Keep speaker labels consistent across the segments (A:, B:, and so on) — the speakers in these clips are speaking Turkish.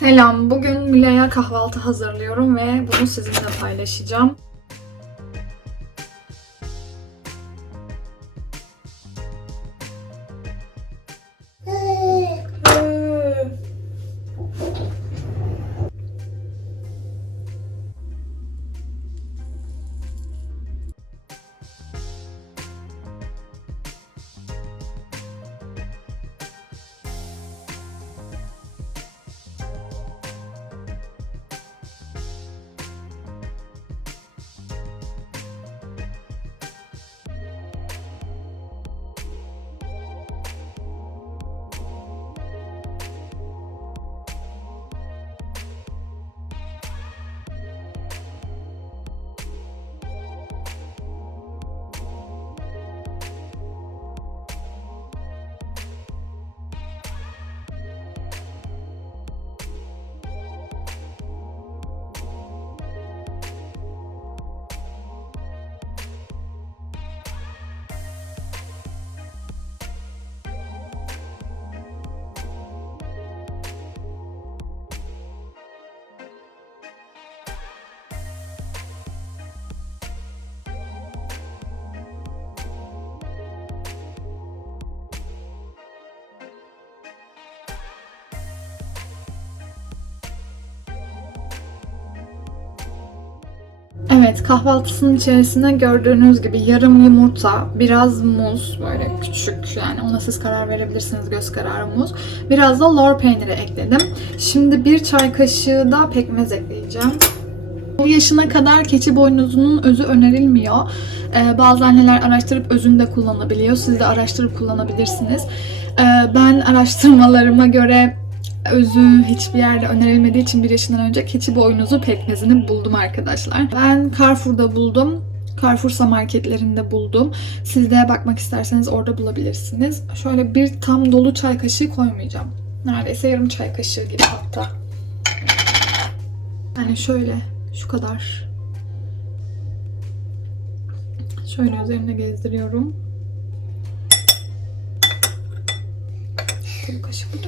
A: Selam. Bugün Mila'ya kahvaltı hazırlıyorum ve bunu sizinle paylaşacağım. Evet, kahvaltısının içerisinde gördüğünüz gibi yarım yumurta, biraz muz, böyle küçük yani ona siz karar verebilirsiniz göz kararı muz. Biraz da lor peyniri ekledim. Şimdi bir çay kaşığı da pekmez ekleyeceğim. Bu yaşına kadar keçi boynuzunun özü önerilmiyor. Ee, bazı anneler araştırıp özünü de kullanabiliyor. Siz de araştırıp kullanabilirsiniz. Ee, ben araştırmalarıma göre özü hiçbir yerde önerilmediği için bir yaşından önce keçi boynuzu pekmezini buldum arkadaşlar. Ben Carrefour'da buldum. Carrefour'sa marketlerinde buldum. Siz de bakmak isterseniz orada bulabilirsiniz. Şöyle bir tam dolu çay kaşığı koymayacağım. Neredeyse yarım çay kaşığı gibi hatta. Yani şöyle şu kadar. Şöyle üzerine gezdiriyorum.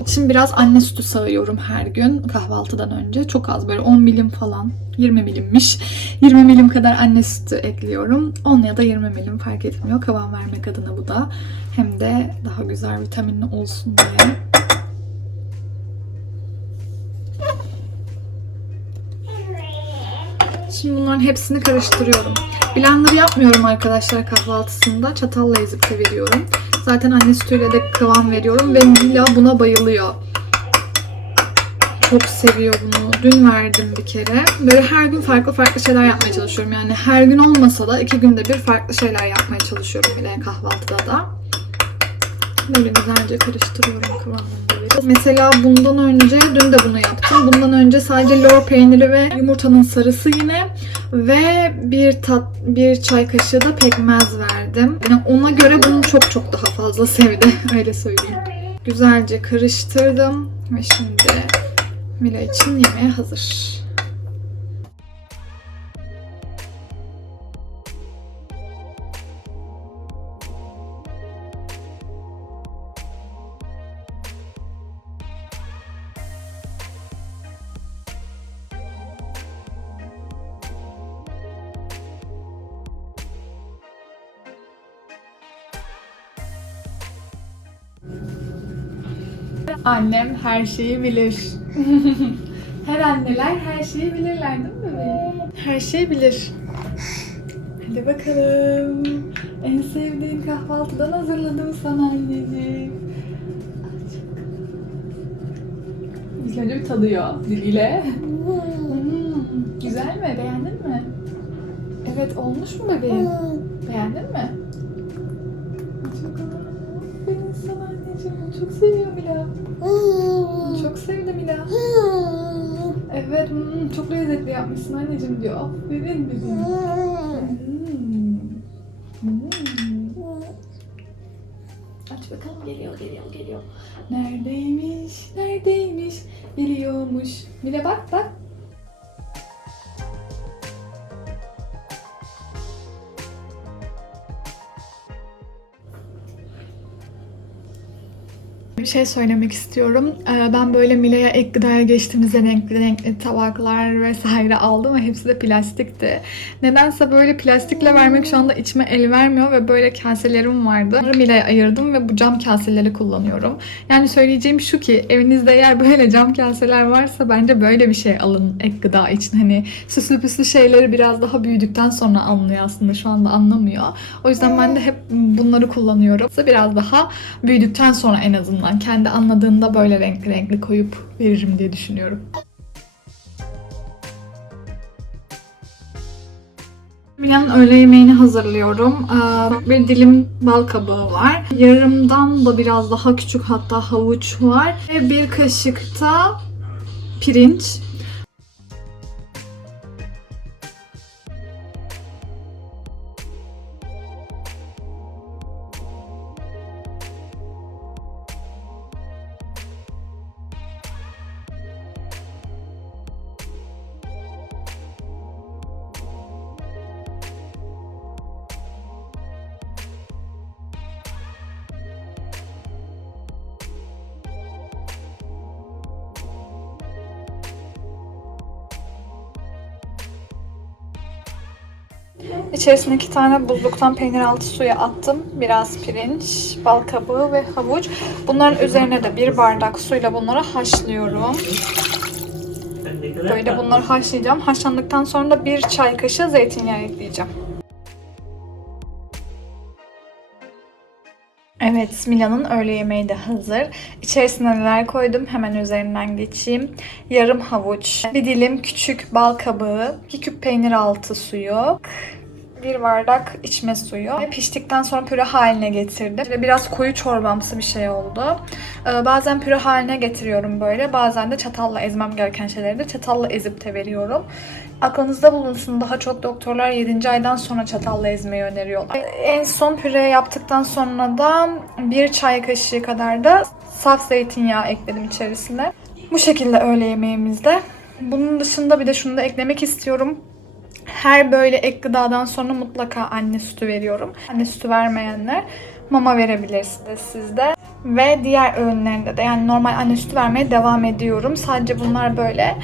A: Şimdi biraz anne sütü sağıyorum her gün kahvaltıdan önce. Çok az böyle 10 milim falan. 20 milimmiş. 20 milim kadar anne sütü ekliyorum. 10 ya da 20 milim fark etmiyor. Kıvam vermek adına bu da. Hem de daha güzel vitaminli olsun diye. Şimdi bunların hepsini karıştırıyorum. Blender yapmıyorum arkadaşlar kahvaltısında. Çatalla ezip çeviriyorum. Zaten anne sütüyle de kıvam veriyorum ve Mila buna bayılıyor. Çok seviyor bunu. Dün verdim bir kere. Böyle her gün farklı farklı şeyler yapmaya çalışıyorum. Yani her gün olmasa da iki günde bir farklı şeyler yapmaya çalışıyorum Mila'ya kahvaltıda da. Böyle güzelce karıştırıyorum kıvamını. Mesela bundan önce, dün de bunu yaptım. Bundan önce sadece lor peyniri ve yumurtanın sarısı yine ve bir tat bir çay kaşığı da pekmez verdim. Yani ona göre bunu çok çok daha fazla sevdi. Öyle söyleyeyim. Güzelce karıştırdım ve şimdi Mila için yemeğe hazır. Annem her şeyi bilir. her anneler her şeyi bilirler değil mi bebeğim? Her şeyi bilir. Hadi bakalım. En sevdiğin kahvaltıdan hazırladım sana anneciğim. İlk önce bir tadıyor diliyle. Hmm, güzel mi? Beğendin mi? Evet olmuş mu bebeğim? Beğendin mi? Anneciğim. Çok seviyor Mila. Çok sevdim Mila. Evet, hmm, çok lezzetli yapmışsın anneciğim diyor. Aferin bebeğim. Hmm. Hmm. Aç bakalım geliyor geliyor geliyor. Neredeymiş? Neredeymiş? Geliyormuş. Mila bak bak. Bir şey söylemek istiyorum. Ee, Ben böyle Mila'ya ek gıdaya geçtiğimizde renkli renkli tabaklar vesaire aldım ve hepsi de plastikti. Nedense böyle plastikle vermek şu anda içime el vermiyor ve böyle kaselerim vardı. Onları Mila'ya ayırdım ve bu cam kaseleri kullanıyorum. Yani söyleyeceğim şu ki evinizde eğer böyle cam kaseler varsa bence böyle bir şey alın ek gıda için. Hani süslü püslü şeyleri biraz daha büyüdükten sonra anlıyor aslında şu anda anlamıyor. O yüzden ben de hep bunları kullanıyorum. Biraz daha büyüdükten sonra en azından kendi anladığında böyle renkli renkli koyup veririm diye düşünüyorum. Milan'ın öğle yemeğini hazırlıyorum. Ee, Bir dilim bal kabağı var. Yarımdan da biraz daha küçük hatta havuç var. Ve bir kaşık da pirinç. İçerisine iki tane buzluktan peynir altı suya attım. Biraz pirinç, bal kabağı ve havuç. Bunların üzerine de bir bardak suyla bunları haşlıyorum. Böyle bunları haşlayacağım. Haşlandıktan sonra da bir çay kaşığı zeytinyağı ekleyeceğim. Evet, Mila'nın öğle yemeği de hazır. İçerisine neler koydum hemen üzerinden geçeyim. Yarım havuç, bir dilim küçük bal kabağı, bir küp peynir altı suyu, bir bardak içme suyu. Ve Piştikten sonra püre haline getirdim. Ve Biraz koyu çorbamsı bir şey oldu. Ee, bazen püre haline getiriyorum böyle. Bazen de çatalla ezmem gereken şeyleri de çatalla ezip de veriyorum. Aklınızda bulunsun daha çok doktorlar 7. aydan sonra çatalla ezmeyi öneriyorlar. En son püre yaptıktan sonra da bir çay kaşığı kadar da saf zeytinyağı ekledim içerisine. Bu şekilde öğle yemeğimizde. Bunun dışında bir de şunu da eklemek istiyorum. Her böyle ek gıdadan sonra mutlaka anne sütü veriyorum. Anne sütü vermeyenler mama verebilirsiniz siz de. Ve diğer öğünlerinde de yani normal anne sütü vermeye devam ediyorum. Sadece bunlar böyle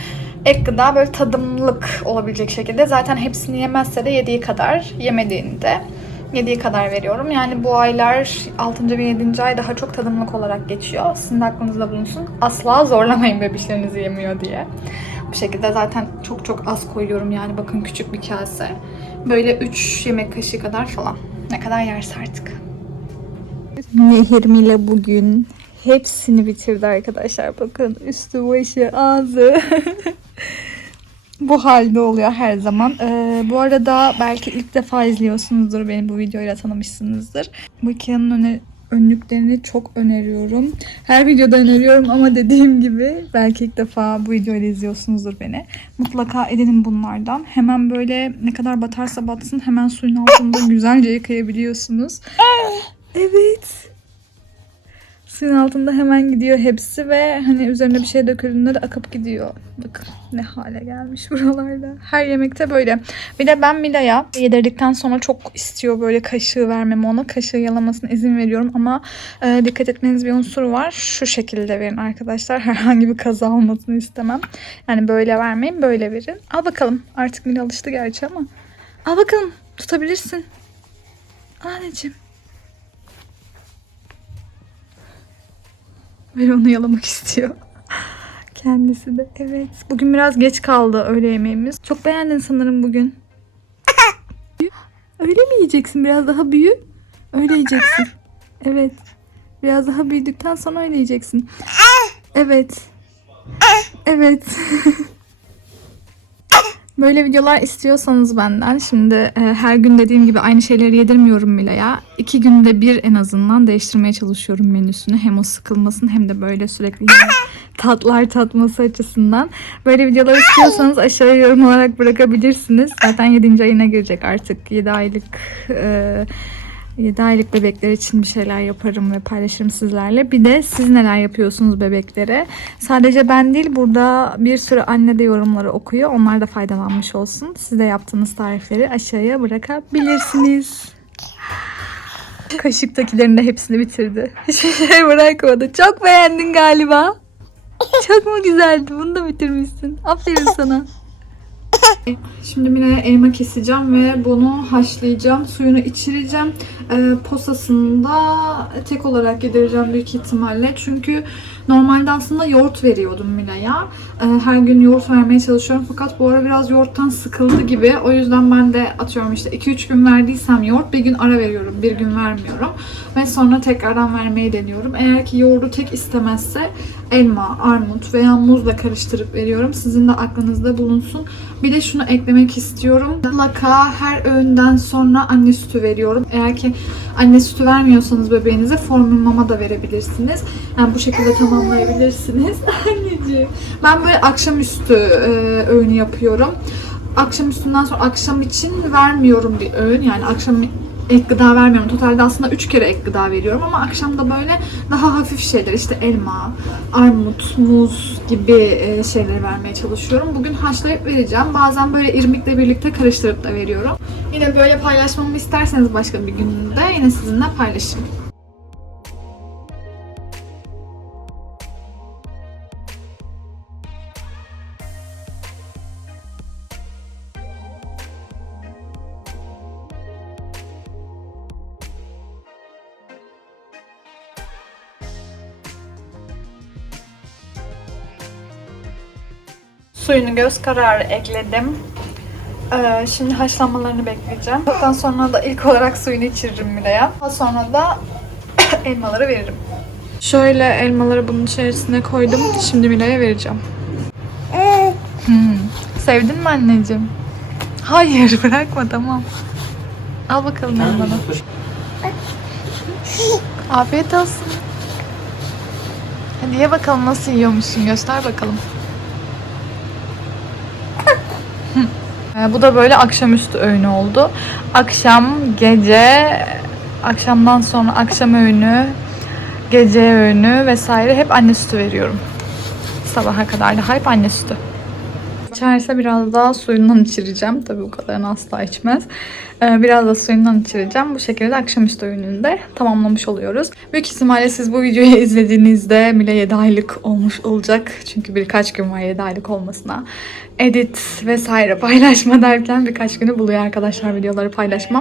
A: ek gıda böyle tadımlık olabilecek şekilde. Zaten hepsini yemezse de yediği kadar, yemediğinde yediği kadar veriyorum. Yani bu aylar 6. ve 7. ay daha çok tadımlık olarak geçiyor. Sizin de aklınızda bulunsun. Asla zorlamayın bebişlerinizi yemiyor diye. Bu şekilde zaten çok çok az koyuyorum yani bakın küçük bir kase. Böyle 3 yemek kaşığı kadar falan. Ne kadar yerse artık. Nehir Mila bugün hepsini bitirdi arkadaşlar. Bakın üstü başı ağzı. bu halde oluyor her zaman. Ee, bu arada belki ilk defa izliyorsunuzdur beni bu videoyla tanımışsınızdır. Bu Ikea'nın öne- önlüklerini çok öneriyorum. Her videoda öneriyorum ama dediğim gibi belki ilk defa bu videoyla izliyorsunuzdur beni. Mutlaka edinin bunlardan. Hemen böyle ne kadar batarsa batsın hemen suyun altında güzelce yıkayabiliyorsunuz. Evet. Suyun altında hemen gidiyor hepsi ve hani üzerine bir şey döküldüğünde de akıp gidiyor. Bakın ne hale gelmiş buralarda. Her yemekte böyle. Bir de ben Mila'ya yedirdikten sonra çok istiyor böyle kaşığı vermemi ona. Kaşığı yalamasına izin veriyorum ama e, dikkat etmeniz bir unsur var. Şu şekilde verin arkadaşlar. Herhangi bir kaza olmasını istemem. Yani böyle vermeyin böyle verin. Al bakalım. Artık Mila alıştı gerçi ama. Al bakalım. Tutabilirsin. Anneciğim. Ve onu yalamak istiyor. Kendisi de. Evet. Bugün biraz geç kaldı öğle yemeğimiz. Çok beğendin sanırım bugün. Öyle mi yiyeceksin? Biraz daha büyü. Öyle yiyeceksin. Evet. Biraz daha büyüdükten sonra öyle yiyeceksin. Evet. Evet. Böyle videolar istiyorsanız benden şimdi e, her gün dediğim gibi aynı şeyleri yedirmiyorum Mila'ya. İki günde bir en azından değiştirmeye çalışıyorum menüsünü. Hem o sıkılmasın hem de böyle sürekli tatlar tatması açısından. Böyle videolar istiyorsanız aşağıya yorum olarak bırakabilirsiniz. Zaten 7. ayına girecek artık. 7 aylık e, 7 aylık bebekler için bir şeyler yaparım ve paylaşırım sizlerle. Bir de siz neler yapıyorsunuz bebeklere? Sadece ben değil burada bir sürü anne de yorumları okuyor. Onlar da faydalanmış olsun. Siz de yaptığınız tarifleri aşağıya bırakabilirsiniz.
B: Kaşıktakilerin de hepsini bitirdi. Hiçbir şey bırakmadı. Çok beğendin galiba. Çok mu güzeldi? Bunu da bitirmişsin. Aferin sana.
A: Şimdi Mine'ye elma keseceğim ve bunu haşlayacağım. Suyunu içireceğim. Ee, posasını da tek olarak yedireceğim büyük ihtimalle. Çünkü normalde aslında yoğurt veriyordum Mine'ye. Ee, her gün yoğurt vermeye çalışıyorum. Fakat bu ara biraz yoğurttan sıkıldı gibi. O yüzden ben de atıyorum işte 2-3 gün verdiysem yoğurt bir gün ara veriyorum. Bir gün vermiyorum. Ve sonra tekrardan vermeyi deniyorum. Eğer ki yoğurdu tek istemezse elma, armut veya muzla karıştırıp veriyorum. Sizin de aklınızda bulunsun. Bir de şunu eklemek istiyorum. Mutlaka her öğünden sonra anne sütü veriyorum. Eğer ki anne sütü vermiyorsanız bebeğinize formül mama da verebilirsiniz. Yani bu şekilde tamamlayabilirsiniz. Anneciğim. Ben böyle akşamüstü e, öğünü yapıyorum. Akşam üstünden sonra akşam için vermiyorum bir öğün. Yani akşam ek gıda vermiyorum. Totalde aslında 3 kere ek gıda veriyorum ama akşamda böyle daha hafif şeyler işte elma, armut, muz gibi e, şeyleri vermeye çalışıyorum. Bugün haşlayıp vereceğim. Bazen böyle irmikle birlikte karıştırıp da veriyorum. Yine böyle paylaşmamı isterseniz başka bir günde yine sizinle paylaşırım. Suyunu göz kararı ekledim. Ee, şimdi haşlanmalarını bekleyeceğim. Ondan sonra da ilk olarak suyunu içiririm Mire'ye. Daha sonra da elmaları veririm. Şöyle elmaları bunun içerisine koydum. Şimdi Mire'ye vereceğim.
B: Hmm. Sevdin mi anneciğim? Hayır bırakma tamam. Al bakalım elmanı. Afiyet olsun. Hadi ye bakalım nasıl yiyormuşsun göster bakalım. Bu da böyle akşamüstü öğünü oldu. Akşam, gece, akşamdan sonra akşam öğünü, gece öğünü vesaire hep anne sütü veriyorum. Sabaha kadar da hep anne sütü. İçerse biraz daha suyundan içireceğim. Tabii bu kadarını asla içmez. Ee, biraz da suyundan içireceğim. Bu şekilde akşamüstü öğününde tamamlamış oluyoruz. Büyük ihtimalle siz bu videoyu izlediğinizde Mile 7 aylık olmuş olacak. Çünkü birkaç gün var 7 aylık olmasına. Edit vesaire paylaşma derken birkaç günü buluyor arkadaşlar videoları paylaşmam.